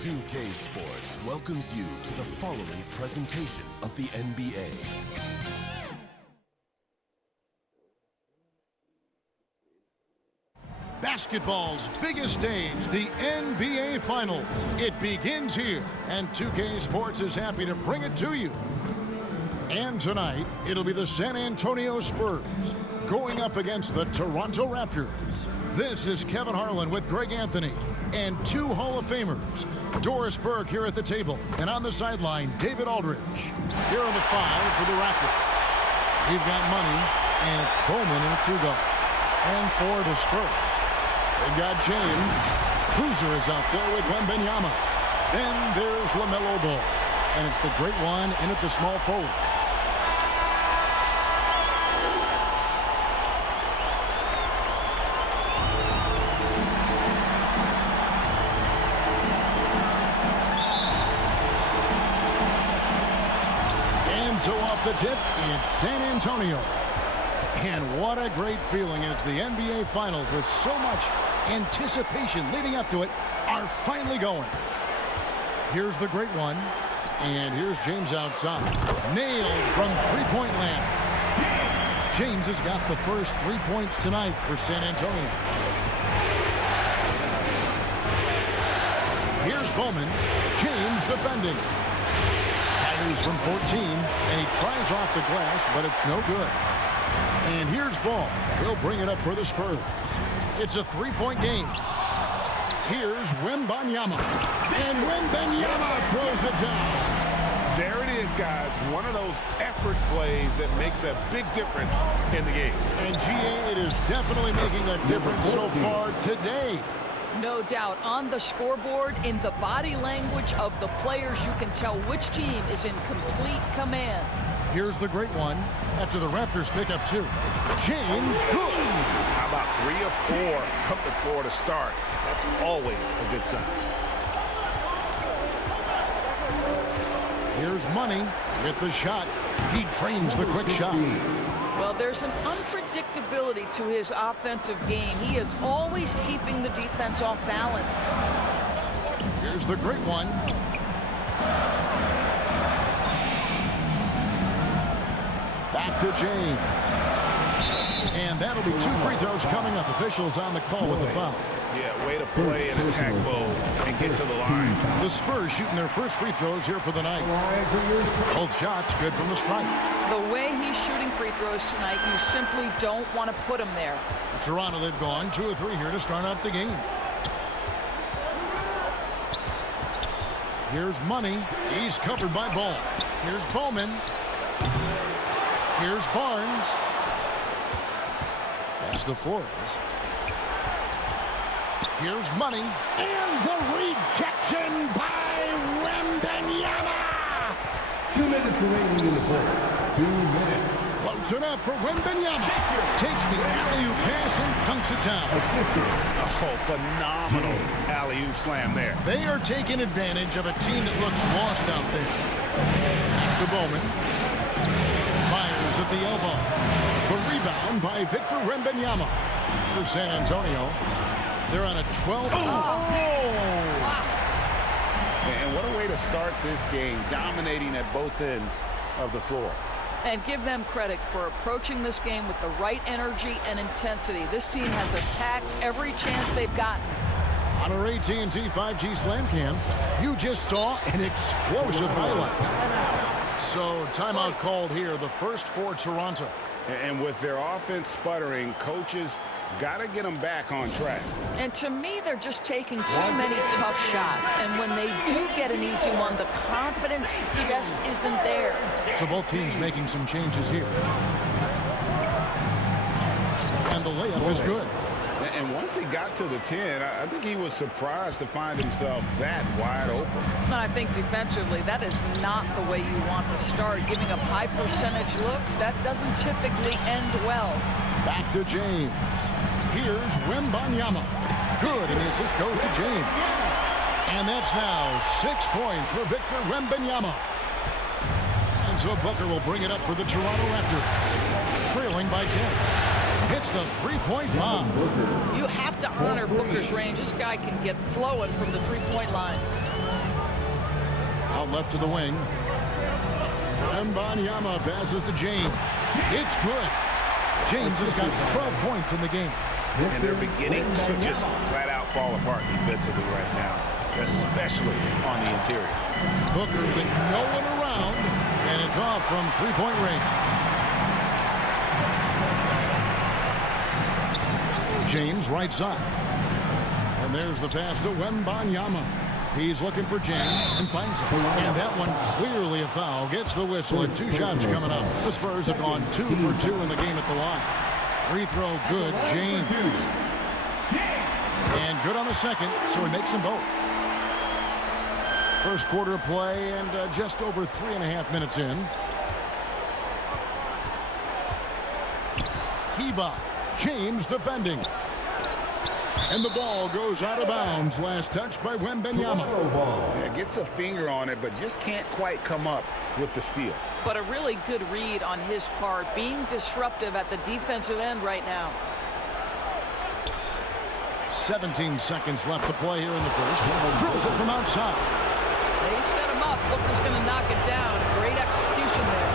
2K Sports welcomes you to the following presentation of the NBA. Basketball's biggest stage, the NBA Finals. It begins here, and 2K Sports is happy to bring it to you. And tonight, it'll be the San Antonio Spurs going up against the Toronto Raptors. This is Kevin Harlan with Greg Anthony and two Hall of Famers. Doris Burke here at the table, and on the sideline, David Aldridge. Here are the five for the Raptors. We've got Money, and it's Bowman in a two-guard. And for the Spurs, they've got James. Boozer is out there with Wembanyama. Then there's LaMelo Ball, and it's the great one in at the small forward. So off the tip, it's San Antonio. And what a great feeling as the NBA Finals, with so much anticipation leading up to it, are finally going. Here's the great one. And here's James outside. Nailed from three-point land. James has got the first 3 points tonight for San Antonio. Here's Bowman. James defending. From 14, and he tries off the glass, but it's no good. And here's Ball. He'll bring it up for the Spurs. It's a three-point game. Here's Wembanyama. And Wembanyama throws it down. There it is, guys. One of those effort plays that makes a big difference in the game. And GA, it is definitely making a difference so far today. No doubt. On the scoreboard, in the body language of the players, you can tell which team is in complete command. Here's the great one after the Raptors pick up two. James, good. How about 3 or 4 up the floor to start? That's always a good sign. Here's Money with the shot. He trains the quick shot. Well, there's an unpredictability to his offensive game. He is always keeping the defense off balance. Here's the great one. Back to James. And that'll be 2 free throws coming up. Officials on the call with the foul. Yeah, way to play an attack mode and get to the line. The Spurs shooting their first free throws here for the night. Both shots good from the strike. The way he's shooting free throws tonight, you simply don't want to put him there. In Toronto, they've gone 2 or 3 here to start out the game. Here's Money. He's covered by Ball. Here's Bowman. Here's Barnes. Pass to Flores. Here's Money. And the rejection by Wembanyama. 2 minutes remaining in the fourth. 2 minutes. Floats it up for Wembanyama. Takes the alley-oop pass and dunks it down. Oh, phenomenal alley-oop slam there. They are taking advantage of a team that looks lost out there. Pass to Bowman. Fires at the elbow. The rebound by Victor Wembanyama. For San Antonio, they're on a 12. Wow. And what a way to start this game, dominating at both ends of the floor. And give them credit for approaching this game with the right energy and intensity. This team has attacked every chance they've gotten. On our AT&T 5G Slam Cam, you just saw an explosive highlight. So timeout called here, the first for Toronto. And with their offense sputtering, coaches got to get them back on track. And to me, they're just taking too many tough shots. And when they do get an easy one, the confidence just isn't there. So both teams making some changes here. And the layup is good. And once he got to the 10, I think he was surprised to find himself that wide open. And I think defensively, that is not the way you want to start. Giving up high percentage looks, that doesn't typically end well. Back to James. Here's Wembanyama. Good, and the assist goes to James. And that's now 6 points for Victor Wembanyama. And so Booker will bring it up for the Toronto Raptors. Trailing by 10. Hits the three-point bomb. You have to honor Booker's range. This guy can get flowing from the three-point line. left to the wing. Wembanyama passes to James. It's good. James has got 12 points in the game. And they're beginning to just flat out fall apart defensively right now, especially on the interior. Booker with no one around, and it's off from three-point range. James right side. And there's the pass to Wembanyama. He's looking for James and finds him. And that one clearly a foul. Gets the whistle and 2 shots coming up. The Spurs have gone 2 for 2 in the game at the line. Free throw good, James. And good on the second, so he makes them both. First quarter of play and just over 3.5 minutes in. Heba, James defending. And the ball goes out of bounds. Last touch by Wembanyama. Yeah, gets a finger on it, but just can't quite come up with the steal. But a really good read on his part, being disruptive at the defensive end right now. 17 seconds left to play here in the first. Drills it from outside. They set him up. Booker's going to knock it down. Great execution there.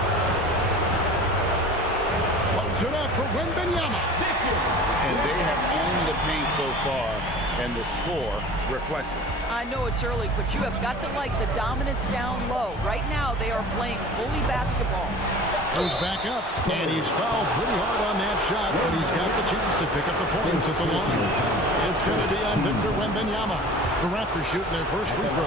Close it up for Wembanyama. And they have owned the paint so far, and the score reflects it. I know it's early, but you have got to like the dominance down low. Right now, they are playing bully basketball. Goes back up, and he's fouled pretty hard on that shot, but he's got the chance to pick up the points at the line. It's going to be on Victor Wembanyama. The Raptors shooting their first free throw.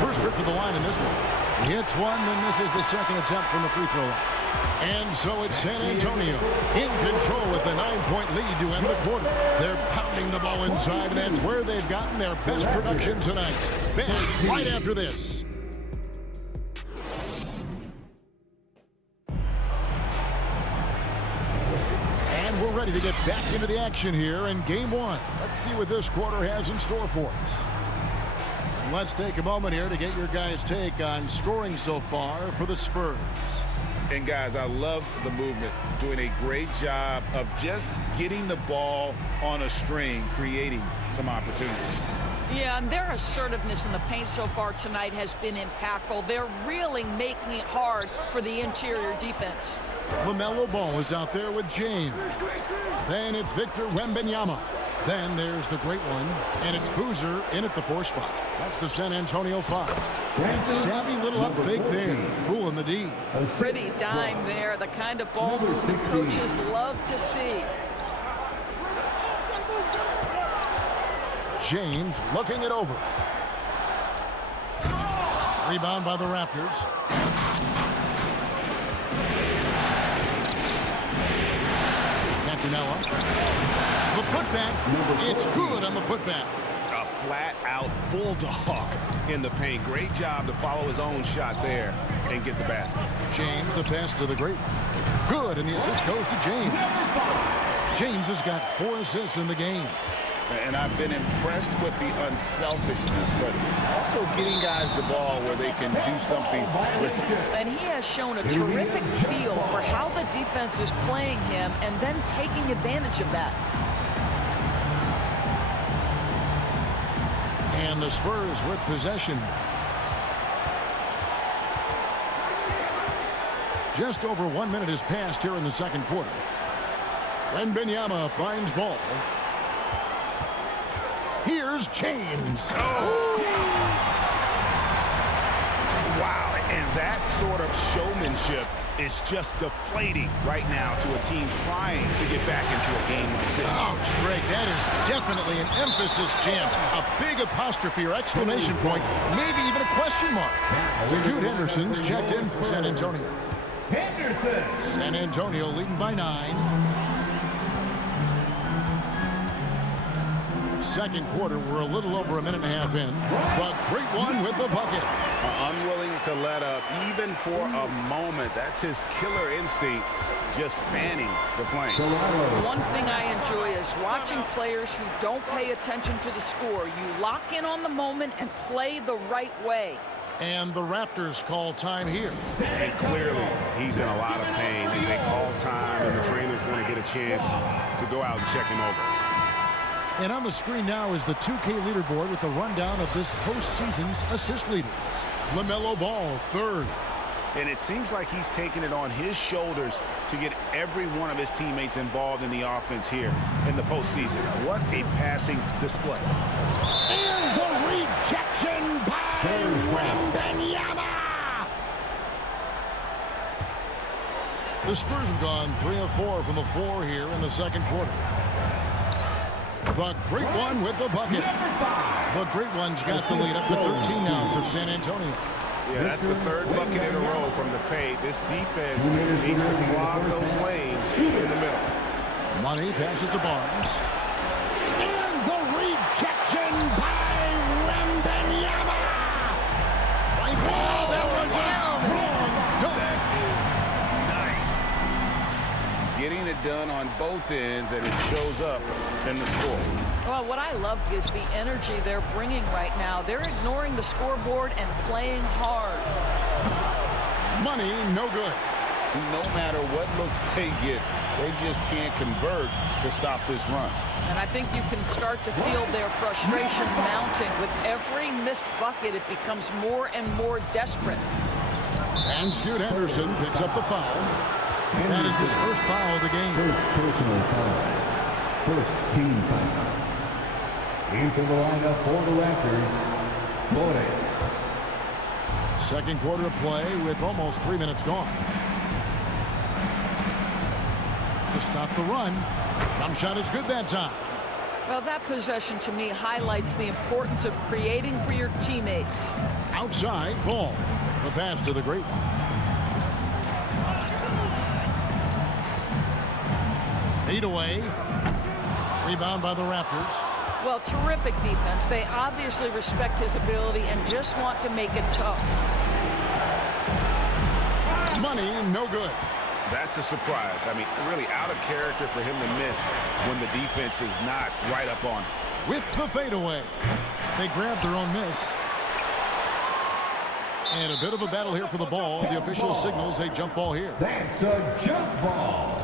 First trip to the line in this one. He hits one, and this is the second attempt from the free throw line. And so it's San Antonio in control with the 9-point lead to end the quarter. They're pounding the ball inside, and that's where they've gotten their best production tonight. Back right after this. And we're ready to get back into the action here in Game 1. Let's see what this quarter has in store for us. And let's take a moment here to get your guys' take on scoring so far for the Spurs. And guys, I love the movement, doing a great job of just getting the ball on a string, creating some opportunities. Yeah, and their assertiveness in the paint so far tonight has been impactful. They're really making it hard for the interior defense. LaMelo Ball is out there with James. Then it's Victor Wembanyama. Then there's the great one, and it's Boozer in at the 4 spot. That's the San Antonio 5. That savvy little up fake there, fooling the D. Pretty dime there, the kind of ball the coaches love to see. James looking it over. Rebound by the Raptors. Cantinella. The putback. It's good on the putback. A flat-out bulldog in the paint. Great job to follow his own shot there and get the basket. James, the pass to the great one. Good, and the assist goes to James. James has got 4 assists in the game. And I've been impressed with the unselfishness, but also getting guys the ball where they can do something with it. And he has shown a terrific feel for how the defense is playing him and then taking advantage of that. And the Spurs with possession. Just over 1 minute has passed here in the second quarter. Wembanyama finds ball. Here's James. Oh! Wow, and that sort of showmanship is just deflating right now to a team trying to get back into a game like this. Oh, Drake, that is definitely an emphasis jam. A big apostrophe or exclamation point, maybe even a question mark. Scoot Henderson's checked in for San Antonio. San Antonio leading by 9. Second quarter, we're a little over 1.5 minutes in, but great one with the bucket. Unwilling to let up even for a moment. That's his killer instinct, just fanning the flame. One thing I enjoy is watching players who don't pay attention to the score. You lock in on the moment and play the right way. And the Raptors call time here. And clearly, he's in a lot of pain. They call time, and the trainer's going to get a chance to go out and check him over. And on the screen now is the 2K leaderboard with the rundown of this postseason's assist leaders. LaMelo Ball, third. And it seems like he's taking it on his shoulders to get every one of his teammates involved in the offense here in the postseason. What a passing display. And the rejection by Wembanyama. The Spurs have gone 3 of 4 from the floor here in the second quarter. The Great One with the bucket. The Great One's got the lead up to 13 now for San Antonio. Yeah, that's the third bucket in a row from the paint. This defense needs to clog those lanes in the middle. Money passes to Barnes. And the rejection by Wembanyama. Oh, that was a strong dunk. Nice. Getting it done on both ends, and it shows up in the score. Well, what I love is the energy they're bringing right now. They're ignoring the scoreboard and playing hard. Money, no good. No matter what looks they get, they just can't convert to stop this run. And I think you can start to feel their frustration mounting. With every missed bucket, it becomes more and more desperate. And Scoot Henderson picks up the foul. That is his first foul of the game. First personal foul. First team foul. Into the lineup for the Raptors, Flores. Second quarter of play with almost 3 minutes gone. To stop the run. Jump shot is good that time. Well, that possession to me highlights the importance of creating for your teammates. Outside, Ball. The pass to the Great One. Fade away. Rebound by the Raptors. Well, terrific defense. They obviously respect his ability and just want to make it tough. Money, no good. That's a surprise. I mean, really out of character for him to miss when the defense is not right up on him. With the fadeaway. They grab their own miss. And a bit of a battle here for the ball. The official signals a jump ball here. That's a jump ball.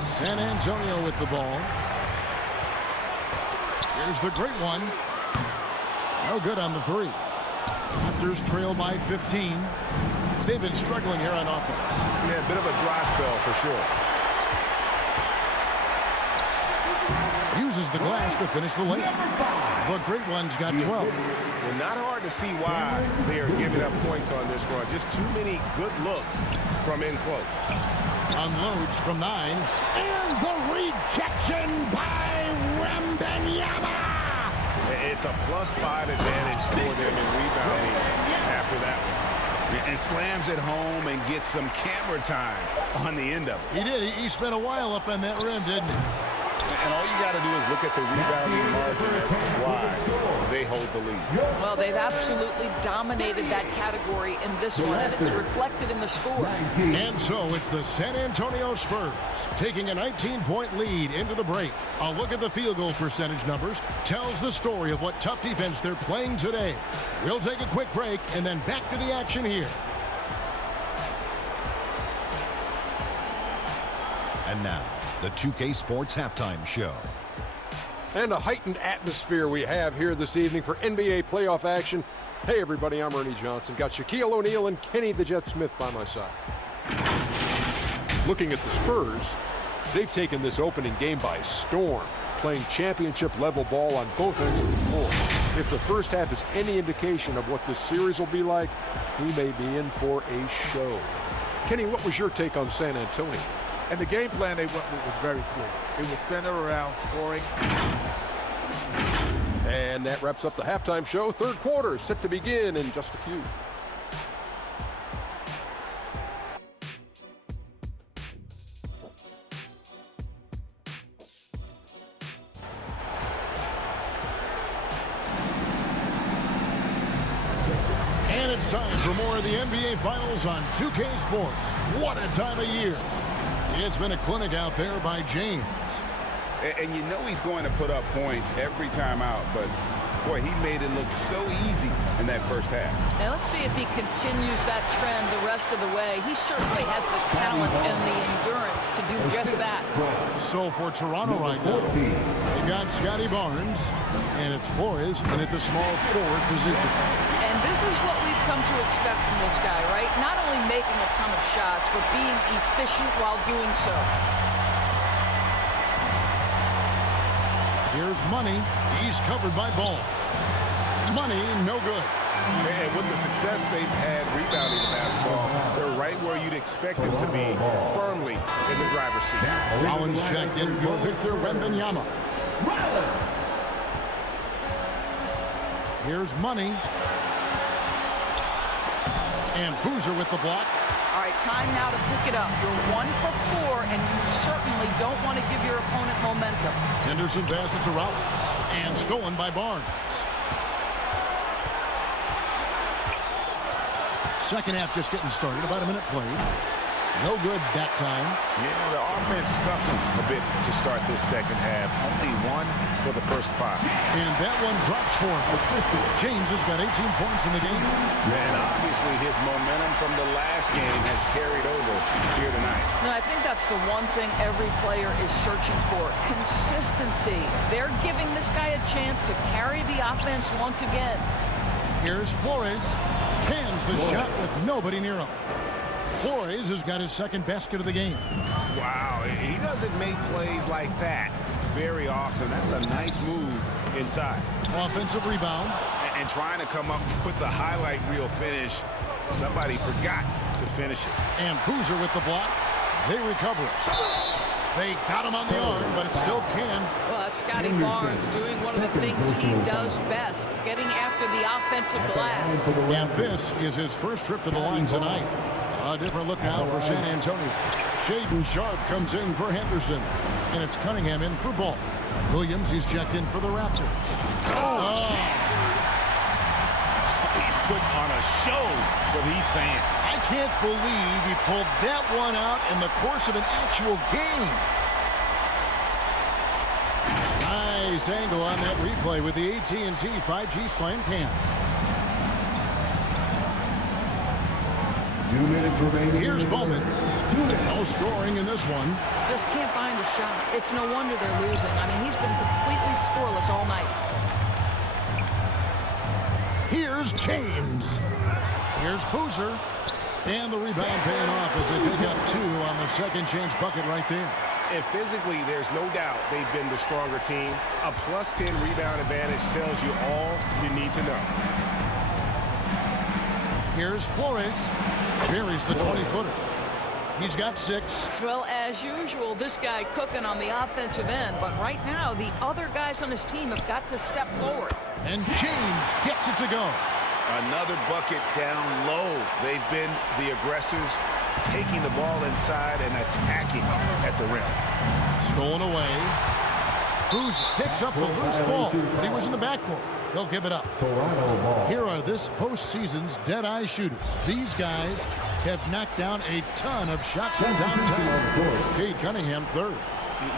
San Antonio with the ball. Here's the Great One. No good on the three. Raptors trail by 15. They've been struggling here on offense. Yeah, a bit of a dry spell for sure. Uses the glass to finish the layup. The Great One's got 12. And not hard to see why they are giving up points on this run. Just too many good looks from in close. Unloads from 9. And the rejection by Wembanyama. It's a +5 advantage for them in rebounding after that one. And slams it home and gets some camera time on the end of it. He did. He spent a while up on that rim, didn't he? And all you got to do is look at the rebounding margin as to why they hold the lead. Well, they've absolutely dominated that category in this one, and it's reflected in the score. And so it's the San Antonio Spurs taking a 19-point lead into the break. A look at the field goal percentage numbers tells the story of what tough defense they're playing today. We'll take a quick break and then back to the action here. And now, the 2K Sports Halftime Show. And a heightened atmosphere we have here this evening for NBA playoff action. Hey, everybody, I'm Ernie Johnson. Got Shaquille O'Neal and Kenny the Jet Smith by my side. Looking at the Spurs, they've taken this opening game by storm, playing championship-level ball on both ends of the floor. If the first half is any indication of what this series will be like, we may be in for a show. Kenny, what was your take on San Antonio? And the game plan they went with was very clear. It was centered around scoring. And that wraps up the halftime show. Third quarter set to begin in just a few. And it's time for more of the NBA Finals on 2K Sports. What a time of year. It's been a clinic out there by James. And you know he's going to put up points every time out, but Boy, he made it look so easy in that first half. Now let's see if he continues that trend the rest of the way. He certainly has the talent and the endurance to do just that. So for Toronto right now, they got Scotty Barnes, and it's Flores in at the small forward position. And this is what we've come to expect from this guy, right? Not only making a ton of shots, but being efficient while doing so. Here's Money. He's covered by Ball. Money, no good. And with the success they've had rebounding the basketball, they're right where you'd expect them to be, firmly in the driver's seat. Rollins checked in for Victor Wembanyama. Here's Money. And Boozer with the block. All right, time now to pick it up. You're 1 for 4, and you certainly don't want to give your opponent momentum. Henderson passes to Rollins. And stolen by Barnes. Second half just getting started. About a minute played. No good that time. Yeah, the offense scuffled a bit to start this second half. Only 1 for the first 5. And that one drops for him. James has got 18 points in the game. And obviously his momentum from the last game has carried over here tonight. No, I think that's the one thing every player is searching for. Consistency. They're giving this guy a chance to carry the offense once again. Here's Flores. Cans the shot with nobody near him. Flores has got his second basket of the game. Wow, he doesn't make plays like that very often. That's a nice move inside. Offensive rebound. And trying to come up with the highlight reel finish. Somebody forgot to finish it. And Boozer with the block. They recover it. They got him on the arm, but it still can. Well, that's Scotty Barnes doing one of the things he does best, getting after the offensive glass. And this is his first trip to the line tonight. A different look now for San Antonio. Shaden Sharp comes in for Henderson. And it's Cunningham in for Ball. Williams, he's checked in for the Raptors. He's putting on a show for these fans. I can't believe he pulled that one out in the course of an actual game. Nice angle on that replay with the AT&T 5G Slam Cam. 2 minutes remaining. Here's Bowman. No scoring in this one. Just can't find a shot. It's no wonder they're losing. I mean, he's been completely scoreless all night. Here's James. Here's Boozer. And the rebound paying off as they pick up 2 on the second chance bucket right there. And physically, there's no doubt they've been the stronger team. A +10 rebound advantage tells you all you need to know. Here's Flores. Buries the 20-footer. He's got 6. Well, as usual, this guy cooking on the offensive end. But right now, the other guys on his team have got to step forward. And James gets it to go. Another bucket down low. They've been the aggressors, taking the ball inside and attacking at the rim. Stolen away. Boozer picks up the loose ball, but he was in the backcourt. They'll give it up. Toronto ball. Here are this postseason's dead-eye shooters. These guys have knocked down a ton of shots from downtown. Cade Cunningham, 3rd.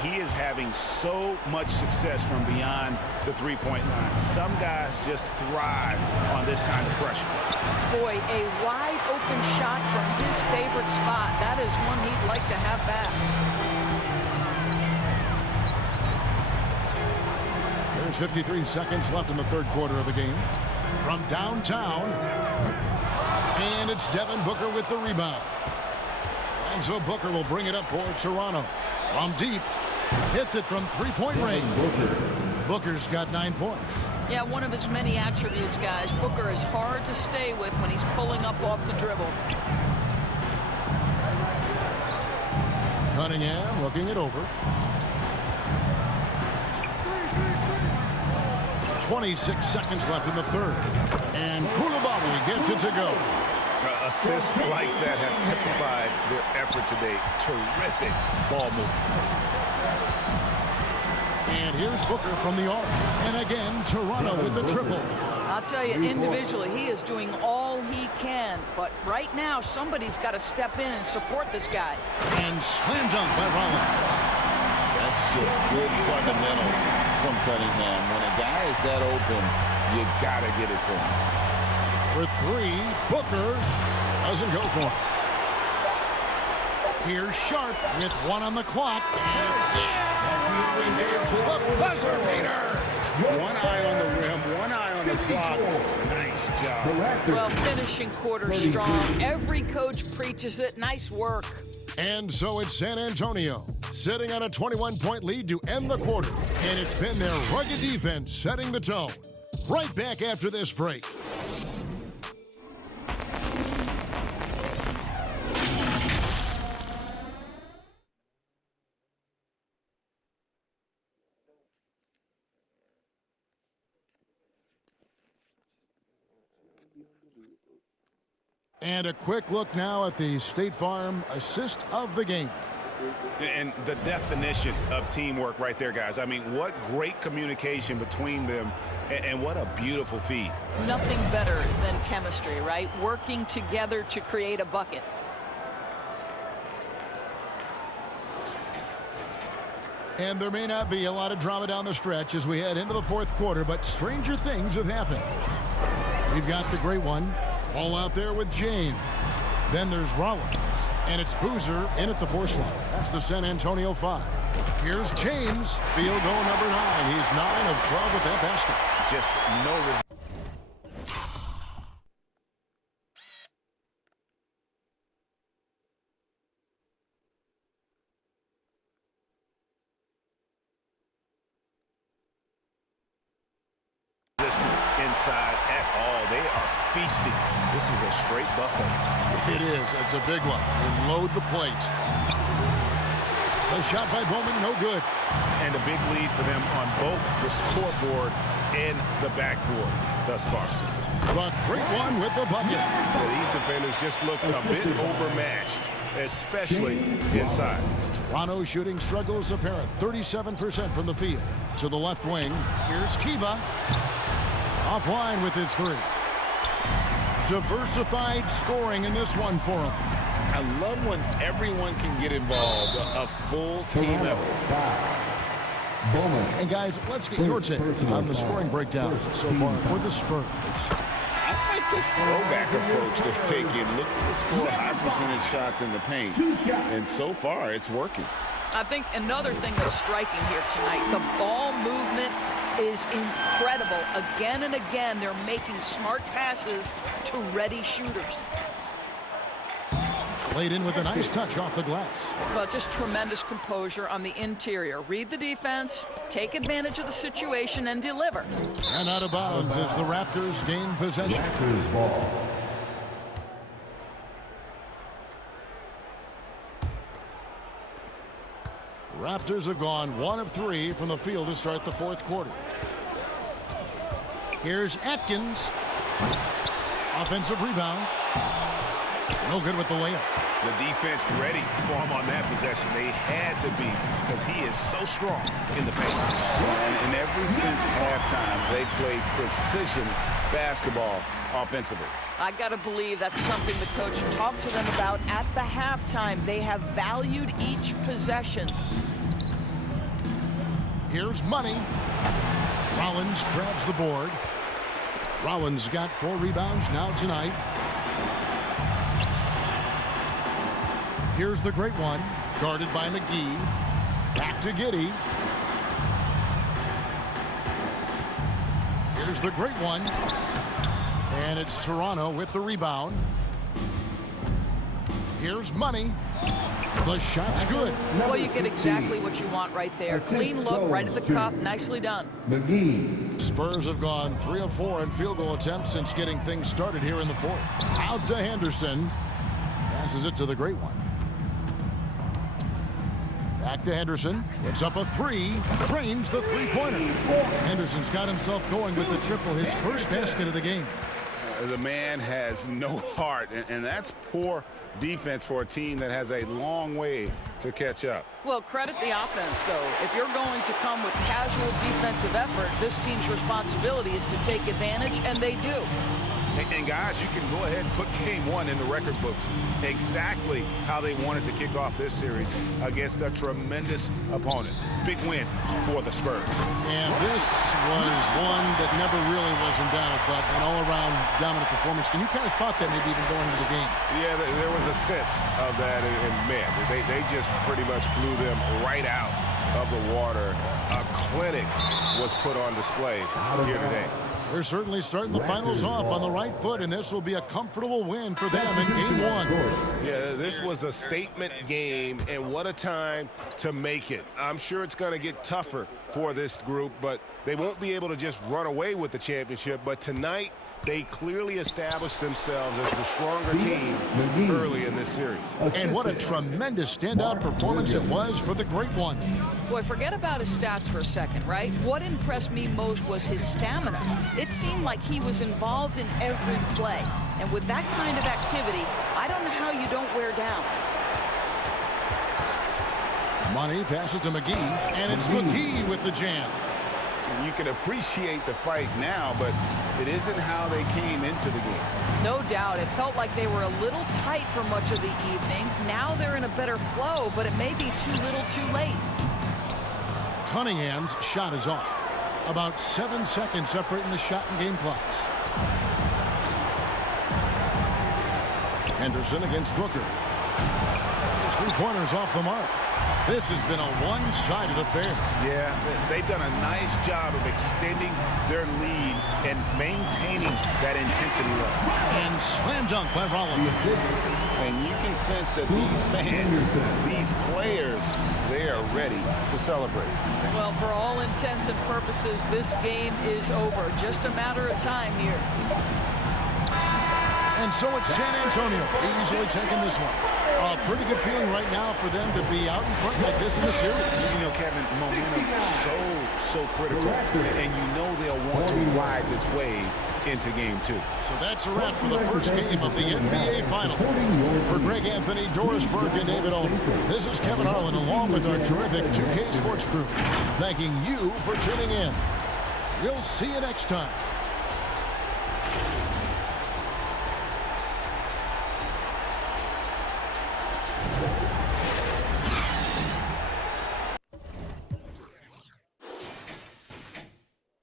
He is having so much success from beyond the three-point line. Some guys just thrive on this kind of pressure. Boy, a wide-open shot from his favorite spot. That is one he'd like to have back. There's 53 seconds left in the third quarter of the game. From downtown. And it's Devin Booker with the rebound. And so Booker will bring it up for Toronto. From deep. Hits it from three-point range. Booker's got 9 points. Yeah, one of his many attributes, guys. Booker is hard to stay with when he's pulling up off the dribble. Cunningham looking it over. 26 seconds left in the third. And Koulibaly gets it to go. Assists like that have typified their effort today. Terrific ball movement. And here's Booker from the arc. And again, Toronto with the triple. I'll tell you, individually, he is doing all he can. But right now, somebody's got to step in and support this guy. And slam dunk by Rollins. That's just good fundamentals from Cunningham. When a guy is that open, You got to get it to him. For three, Booker doesn't go for it. Here's Sharp with one on the clock. And it's the buzzer beater. One eye on the rim, one eye on the clock. Nice job. Well, finishing quarter strong. Every coach preaches it. Nice work. And so it's San Antonio, sitting on a 21-point lead to end the quarter. And it's been their rugged defense setting the tone. Right back after this break. And a quick look now at the State Farm assist of the game. And the definition of teamwork right there, guys. I mean, what great communication between them, and what a beautiful feed. Nothing better than chemistry, right? Working together to create a bucket. And there may not be a lot of drama down the stretch as we head into the fourth quarter, but stranger things have happened. We've got the great one all out there with James. Then there's Rollins, and it's Boozer in at the force line. That's the San Antonio 5. Here's James, field goal number 9. He's 9 of 12 with that basket. Just no resistance. Inside at all. They are feasting. This is a straight buffet. It is. It's a big one. And load the plate. The shot by Bowman, no good. And a big lead for them on both the scoreboard and the backboard thus far. But great one with the bucket. So these defenders just look a bit overmatched, especially inside. Toronto's shooting struggles apparent. 37% from the field. To the left wing. Here's Kiba. Offline with his three. Diversified scoring in this one for him. I love when everyone can get involved, a full team effort. And guys, let's get your take on the scoring breakdown so far for the Spurs. I like this throwback approach they're taking, looking to score high percentage shots in the paint. And so far, it's working. I think another thing that's striking here tonight, the ball movement is incredible. Again and again, they're making smart passes to ready shooters. Laid in with a nice touch off the glass. Well, just tremendous composure on the interior. Read the defense, take advantage of the situation, and deliver. And out of bounds as the Raptors gain possession. Raptors ball. Raptors have gone 1 of 3 from the field to start the fourth quarter. Here's Atkins. Offensive rebound. No good with the layup. The defense ready for him on that possession. They had to be because he is so strong in the paint. And ever since halftime, they played precision basketball offensively. I got to believe that's something the coach talked to them about at the halftime. They have valued each possession. Here's Money. Rollins grabs the board. Rollins got 4 rebounds now tonight. Here's the great one, guarded by McGee. Back to Giddey. Here's the great one. And it's Toronto with the rebound. Here's Money. The shot's good. Well, you get exactly what you want right there. Clean look, right at the cup. Nicely done. McGee. Spurs have gone 3 of 4 in field goal attempts since getting things started here in the fourth. Out to Henderson. Passes it to the great one. Back to Henderson. It's up a 3. Drains the three-pointer. Henderson's got himself going with the triple, his first basket of the game. The man has no heart, and that's poor defense for a team that has a long way to catch up. Well, credit the offense, though. If you're going to come with casual defensive effort, this team's responsibility is to take advantage, and they do. And guys, you can go ahead and put game one in the record books. Exactly how they wanted to kick off this series against a tremendous opponent. Big win for the Spurs. And this was one that never really was in doubt. I thought an all-around dominant performance. And you kind of thought that maybe even going into the game. Yeah, there was a sense of that. And man, they just pretty much blew them right out of the water. A clinic was put on display here today. They're certainly starting the finals off on the right foot, and this will be a comfortable win for them in game one. Yeah, this was a statement game, and what a time to make it. I'm sure it's going to get tougher for this group, but they won't be able to just run away with the championship. But tonight, they clearly established themselves as the stronger team early in this series. And what a tremendous standout performance it was for the Great One. Boy, forget about his stats for a second, right? What impressed me most was his stamina. It seemed like he was involved in every play. And with that kind of activity, I don't know how you don't wear down. Money passes to McGee, and it's McGee with the jam. You can appreciate the fight now, but it isn't how they came into the game. No doubt. It felt like they were a little tight for much of the evening. Now they're in a better flow, but it may be too little too late. Cunningham's shot is off. About 7 seconds separating the shot and game clocks. Henderson against Booker. His three-pointers off the mark. This has been a one-sided affair. Yeah, they've done a nice job of extending their lead and maintaining that intensity level. And slam dunk by Rollins. And you can sense that these fans, these players, they are ready to celebrate. Well, for all intents and purposes, this game is over. Just a matter of time here. And so it's San Antonio easily taking this one. A pretty good feeling right now for them to be out in front like this in the series. You know, Kevin, momentum so critical. And you know they'll want to ride this wave into game two. So that's a wrap for the first game of the NBA Finals. For Greg Anthony, Doris Burke, and David Olden, this is Kevin Harlan along with our terrific 2K Sports crew, thanking you for tuning in. We'll see you next time.